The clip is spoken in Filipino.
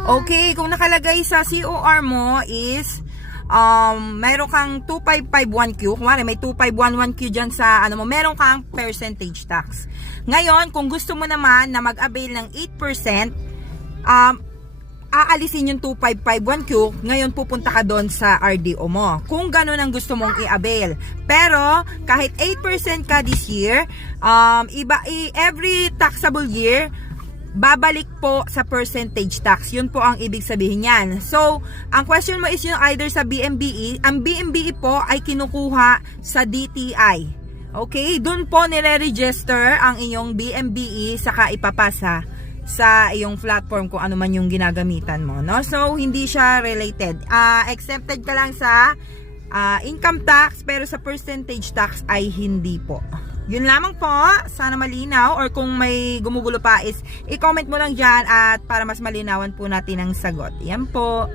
Okay, kung nakalagay sa COR mo is meron kang 2551Q, kumari may 2511Q dyan sa ano mo, meron kang percentage tax. Ngayon, kung gusto mo naman na mag-avail ng 8%, aalisin yung 2551Q, ngayon pupunta ka doon sa RDO mo. Kung gano'n ang gusto mong i-avail. Pero, kahit 8% ka this year, every taxable year, babalik po sa percentage tax. Yun po ang ibig sabihin yan. So, ang question mo is yung either sa BMBE. Ang BMBE po ay kinukuha sa DTI. Okay? Doon po nire-register ang inyong BMBE saka ipapasa sa iyong platform kung ano man yung ginagamitan mo. No? So, hindi siya related. Exempted ka lang sa income tax pero sa percentage tax ay hindi po. Yun lamang po, sana malinaw, or kung may gumugulo pa is i-comment mo lang dyan at para mas malinawan po natin ang sagot. Yan po.